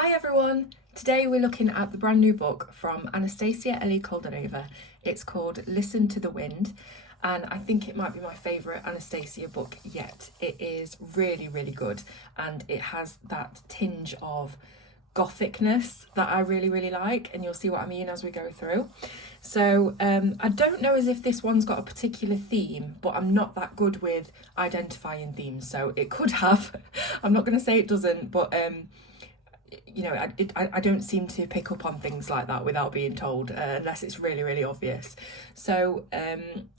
Hi everyone! Today we're looking at the brand new book from Anastasia, Elly, Koldareva. It's called Listen to the Wind, and I think it might be my favourite Anastasia book yet. It is really, really good, and it has that tinge of Gothicness that I really, really like, and you'll see what I mean as we go through. So I don't know as if this one's got a particular theme, but I'm not that good with identifying themes, so it could have. I'm not going to say it doesn't, but you know, I don't seem to pick up on things like that without being told, unless it's really, really obvious. So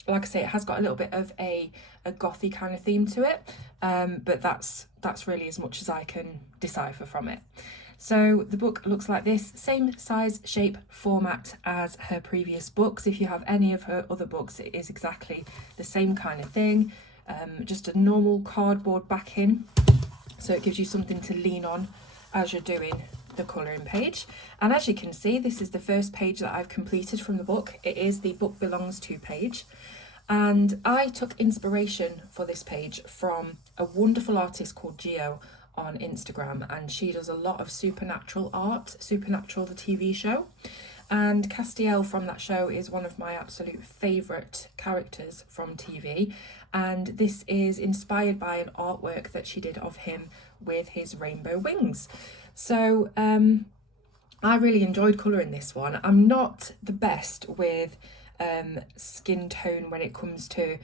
like I say, it has got a little bit of a gothy kind of theme to it, but that's really as much as I can decipher from it. So the book looks like this, same size, shape, format as her previous books. If you have any of her other books, it is exactly the same kind of thing, just a normal cardboard backing, so it gives you something to lean on as you're doing the colouring page. And as you can see, this is the first page that I've completed from the book. It is the book belongs to page, and I took inspiration for this page from a wonderful artist called Geo on Instagram, and she does a lot of supernatural art, Supernatural the TV show, and Castiel from that show is one of my absolute favourite characters from TV, and this is inspired by an artwork that she did of him with his rainbow wings. So I really enjoyed colouring this one. I'm not the best with skin tone when it comes to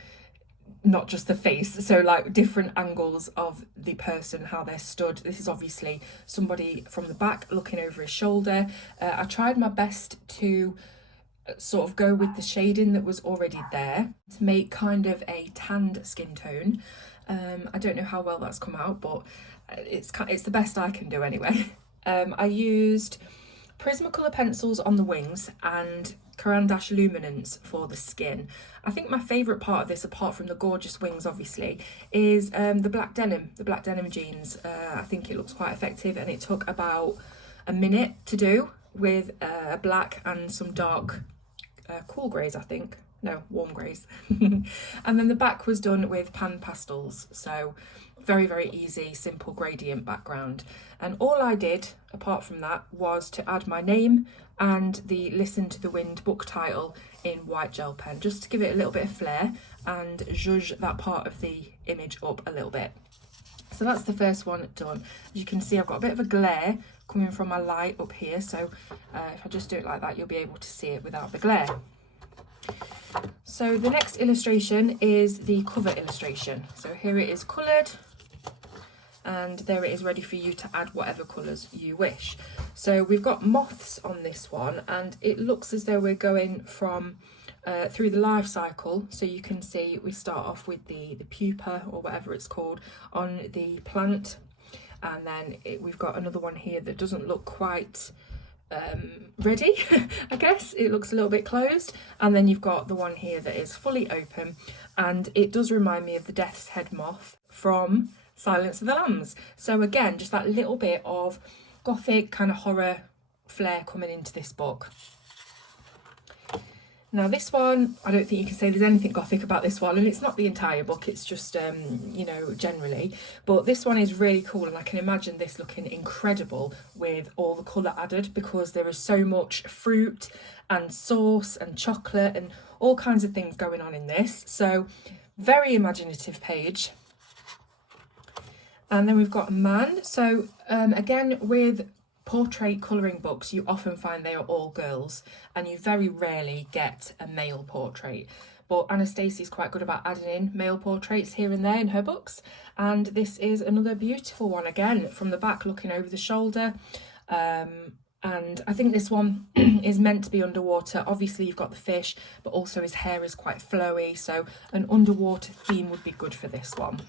not just the face, so like different angles of the person, how they're stood. This is obviously somebody from the back looking over his shoulder. I tried my best to sort of go with the shading that was already there to make kind of a tanned skin tone. I don't know how well that's come out, but it's the best I can do anyway. I used Prismacolor pencils on the wings and Caran d'Ache luminance for the skin. I think my favourite part of this, apart from the gorgeous wings obviously, is the black denim jeans. I think it looks quite effective, and it took about a minute to do with a black and some dark cool greys, I think. No, warm greys. And then the back was done with pan pastels, so very, very easy, simple gradient background. And all I did, apart from that, was to add my name and the Listen to the Wind book title in white gel pen, just to give it a little bit of flair and zhuzh that part of the image up a little bit. So that's the first one done. As you can see, I've got a bit of a glare coming from my light up here, so if I just do it like that, you'll be able to see it without the glare. So the next illustration is the cover illustration. So here it is coloured, and there it is ready for you to add whatever colours you wish. So we've got moths on this one, and it looks as though we're going from through the life cycle. So you can see we start off with the pupa, or whatever it's called, on the plant, and then we've got another one here that doesn't look quite ready. I guess it looks a little bit closed, and then you've got the one here that is fully open, and it does remind me of the Death's Head moth from Silence of the Lambs. So again, just that little bit of gothic kind of horror flair coming into this book. Now this one, I don't think you can say there's anything gothic about this one, and it's not the entire book, it's just you know, generally, but this one is really cool, and I can imagine this looking incredible with all the colour added, because there is so much fruit and sauce and chocolate and all kinds of things going on in this. So very imaginative page. And then we've got a man. So again, with portrait colouring books, you often find they are all girls, and you very rarely get a male portrait. But Anastasia is quite good about adding in male portraits here and there in her books. And this is another beautiful one, again, from the back looking over the shoulder. And I think this one is meant to be underwater. Obviously, you've got the fish, but also his hair is quite flowy. So an underwater theme would be good for this one.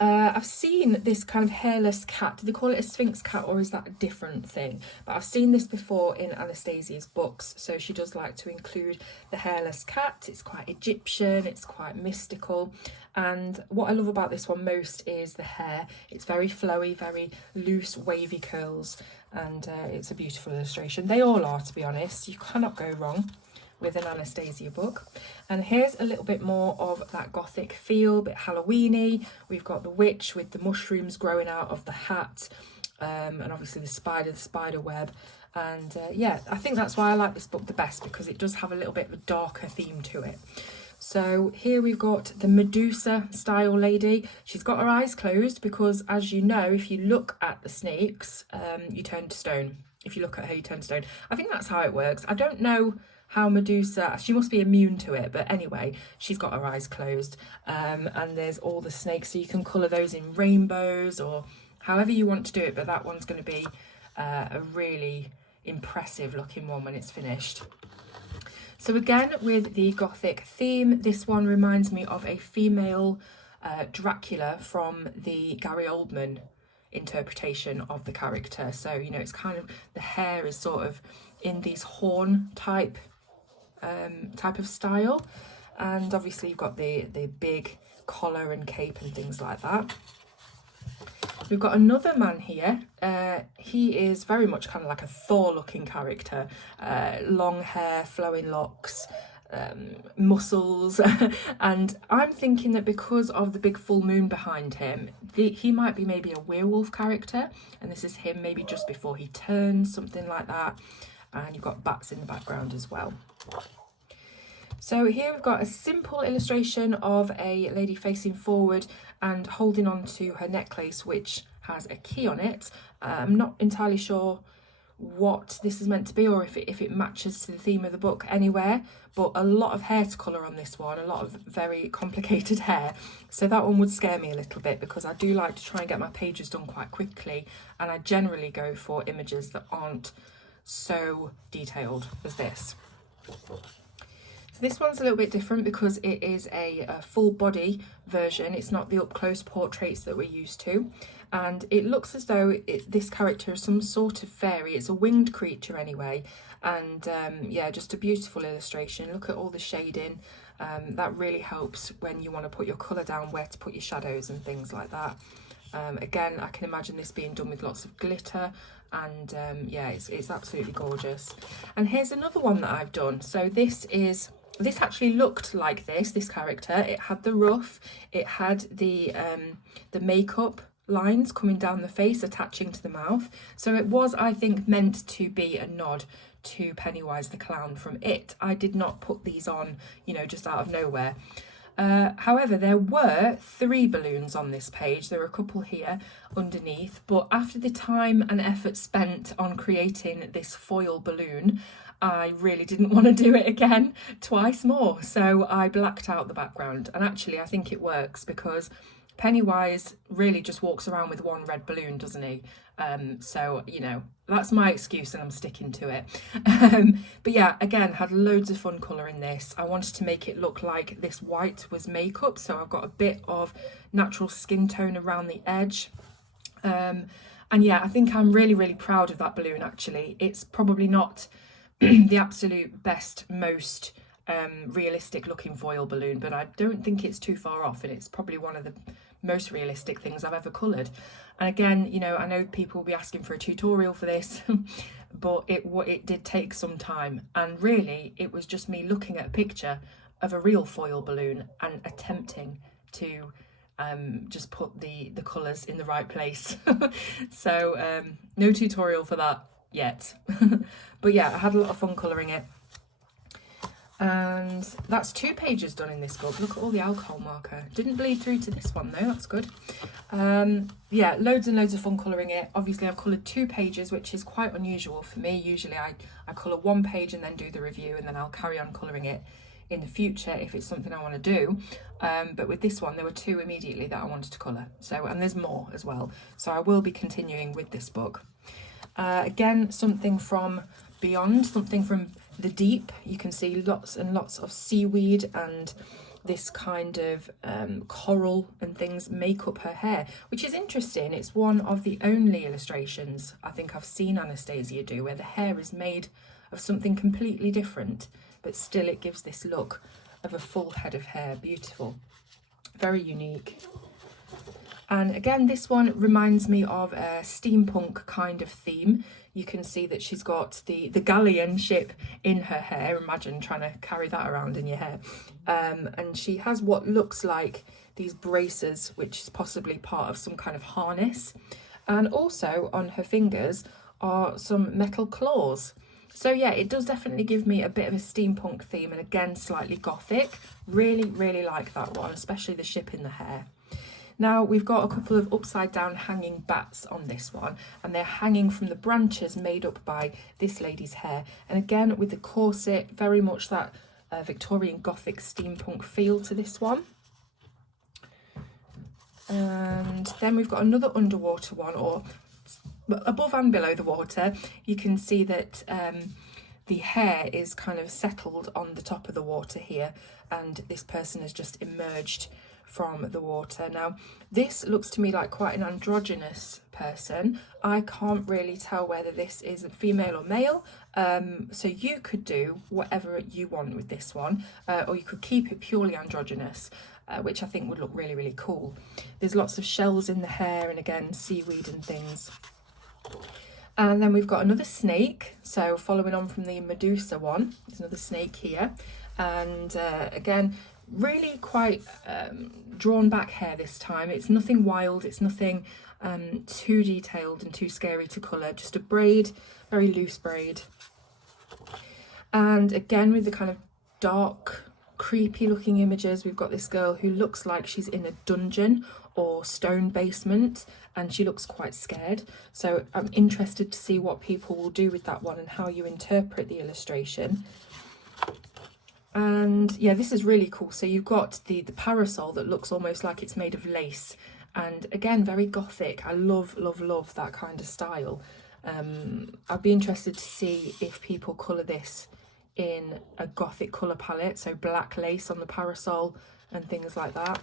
I've seen this kind of hairless cat. Do they call it a sphinx cat, or is that a different thing? But I've seen this before in Anastasia's books, so she does like to include the hairless cat. It's quite Egyptian, it's quite mystical, and what I love about this one most is the hair. It's very flowy, very loose, wavy curls, and it's a beautiful illustration. They all are, to be honest. You cannot go wrong with an Anastasia book. And here's a little bit more of that gothic feel, a bit Halloweeny. We've got the witch with the mushrooms growing out of the hat. and obviously the spider web. And yeah, I think that's why I like this book the best, because it does have a little bit of a darker theme to it. So here we've got the Medusa style lady. She's got her eyes closed because, as you know, if you look at the snakes, you turn to stone. If you look at her, you turn to stone. I think that's how it works. I don't know how Medusa, she must be immune to it, but anyway, she's got her eyes closed. And there's all the snakes, so you can colour those in rainbows or however you want to do it, but that one's going to be a really impressive looking one when it's finished. So again, with the Gothic theme, this one reminds me of a female Dracula from the Gary Oldman interpretation of the character. So, you know, it's kind of, the hair is sort of in these horn type of style. And obviously you've got the big collar and cape and things like that. We've got another man here. He is very much kind of like a Thor looking character. Long hair, flowing locks, muscles. And I'm thinking that because of the big full moon behind him, he might be maybe a werewolf character. And this is him maybe just before he turns, something like that. And you've got bats in the background as well. So here we've got a simple illustration of a lady facing forward and holding on to her necklace, which has a key on it. I'm not entirely sure what this is meant to be, or if it matches to the theme of the book anywhere, but a lot of hair to colour on this one, a lot of very complicated hair. So that one would scare me a little bit, because I do like to try and get my pages done quite quickly, and I generally go for images that aren't so detailed as this. So this one's a little bit different because it is a full body version. It's not the up close portraits that we're used to. And it looks as though this character is some sort of fairy. It's a winged creature anyway. And yeah, just a beautiful illustration. Look at all the shading. That really helps when you want to put your colour down, where to put your shadows and things like that. Again, I can imagine this being done with lots of glitter, and yeah, it's absolutely gorgeous. And here's another one that I've done. So this actually looked like this character. It had the ruff, it had the makeup lines coming down the face, attaching to the mouth. So it was, I think, meant to be a nod to Pennywise the clown from It. I did not put these on, you know, just out of nowhere. However, there were 3 balloons on this page. There were a couple here underneath, but after the time and effort spent on creating this foil balloon, I really didn't want to do it again twice more. So I blacked out the background, and actually I think it works, because Pennywise really just walks around with one red balloon, doesn't he? So, you know, that's my excuse and I'm sticking to it. But yeah, again, had loads of fun colouring this. I wanted to make it look like this white was makeup, so I've got a bit of natural skin tone around the edge. And yeah, I think I'm really, really proud of that balloon, actually. It's probably not the absolute best, most realistic looking foil balloon, but I don't think it's too far off, and it's probably one of the most realistic things I've ever coloured. And again, you know, I know people will be asking for a tutorial for this, but it did take some time, and really it was just me looking at a picture of a real foil balloon and attempting to just put the colours in the right place. So no tutorial for that yet. But yeah, I had a lot of fun colouring it. And that's 2 pages done in this book. Look at all the alcohol marker. Didn't bleed through to this one though, that's good. Yeah, loads and loads of fun colouring it. Obviously I've coloured 2 pages, which is quite unusual for me. Usually I colour 1 page and then do the review, and then I'll carry on colouring it in the future if it's something I want to do. But with this one, there were 2 immediately that I wanted to colour. So, and there's more as well. So I will be continuing with this book. Again, something from beyond, something from the deep. You can see lots and lots of seaweed and this kind of coral and things make up her hair, which is interesting. It's one of the only illustrations I think I've seen Anastasia do where the hair is made of something completely different, but still it gives this look of a full head of hair. Beautiful, very unique. And again, this one reminds me of a steampunk kind of theme. You can see that she's got the galleon ship in her hair. Imagine trying to carry that around in your hair. And she has what looks like these braces, which is possibly part of some kind of harness. And also on her fingers are some metal claws. So yeah, it does definitely give me a bit of a steampunk theme, and again, slightly gothic. Really, really like that one, especially the ship in the hair. Now we've got a couple of upside down hanging bats on this one, and they're hanging from the branches made up by this lady's hair. And again, with the corset, very much that Victorian Gothic steampunk feel to this one. And then we've got another underwater one, or above and below the water. You can see that the hair is kind of settled on the top of the water here, and this person has just emerged from the water. Now this looks to me like quite an androgynous person. I can't really tell whether this is a female or male, so you could do whatever you want with this one, or you could keep it purely androgynous, which I think would look really, really cool. There's lots of shells in the hair, and again, seaweed and things. And then we've got another snake, so following on from the Medusa one, there's another snake here. And again, really quite drawn back hair this time. It's nothing wild, it's nothing too detailed and too scary to colour, just a braid, very loose braid. And again, with the kind of dark, creepy looking images, we've got this girl who looks like she's in a dungeon or stone basement, and she looks quite scared. So I'm interested to see what people will do with that one and how you interpret the illustration. And yeah, this is really cool. So you've got the parasol that looks almost like it's made of lace, and again, very gothic. I love, love, love that kind of style. I'd be interested to see if people colour this in a gothic colour palette, so black lace on the parasol and things like that.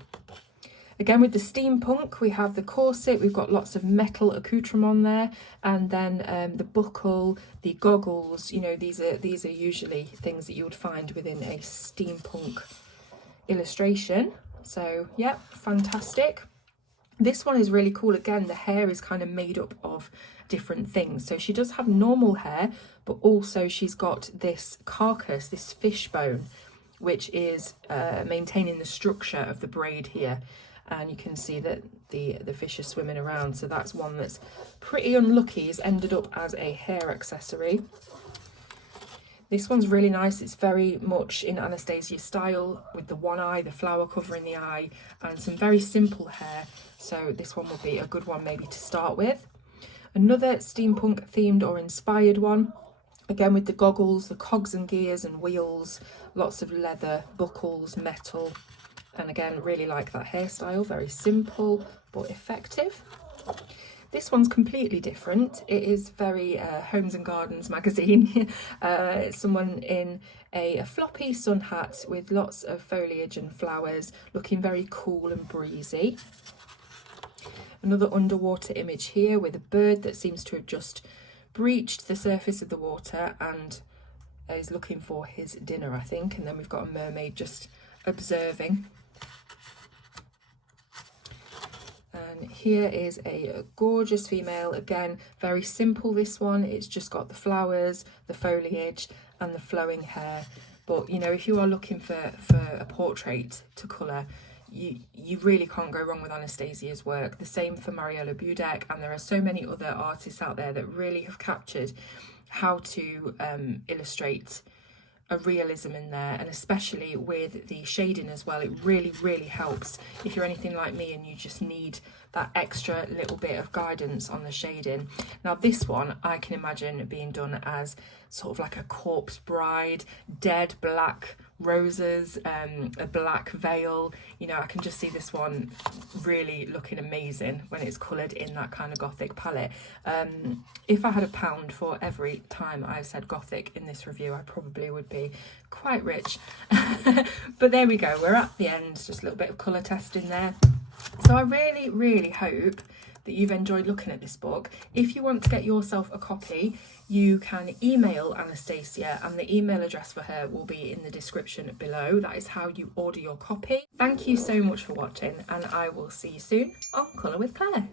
Again, with the steampunk, we have the corset, we've got lots of metal accoutrement there, and then the buckle, the goggles. You know, these are usually things that you would find within a steampunk illustration. So yeah, fantastic. This one is really cool. Again, the hair is kind of made up of different things. So she does have normal hair, but also she's got this carcass, this fishbone, which is maintaining the structure of the braid here. And you can see that the fish are swimming around. So that's one that's pretty unlucky, has ended up as a hair accessory. This one's really nice. It's very much in Anastasia style, with the one eye, the flower covering the eye, and some very simple hair. So this one would be a good one maybe to start with. Another steampunk themed or inspired one, again with the goggles, the cogs and gears and wheels, lots of leather, buckles, metal. And again, really like that hairstyle, very simple but effective. This one's completely different. It is very Homes and Gardens magazine. It's someone in a floppy sun hat with lots of foliage and flowers, looking very cool and breezy. Another underwater image here with a bird that seems to have just breached the surface of the water and is looking for his dinner, I think. And then we've got a mermaid just observing. And here is a gorgeous female, again very simple this one. It's just got the flowers, the foliage and the flowing hair. But you know, if you are looking for a portrait to colour, you really can't go wrong with Anastasia's work. The same for Mariella Budek, and there are so many other artists out there that really have captured how to illustrate a realism in there, and especially with the shading as well. It really, really helps if you're anything like me and you just need that extra little bit of guidance on the shading. Now this one I can imagine being done as sort of like a corpse bride, dead black roses, a black veil. You know, I can just see this one really looking amazing when it's coloured in that kind of gothic palette. If I had £1 for every time I said gothic in this review, I probably would be quite rich. But there we go, we're at the end, just a little bit of colour testing there. So I really, really hope that you've enjoyed looking at this book. If you want to get yourself a copy, you can email Anastasia, and the email address for her will be in the description below. That is how you order your copy. Thank you so much for watching, and I will see you soon on Colour with Claire.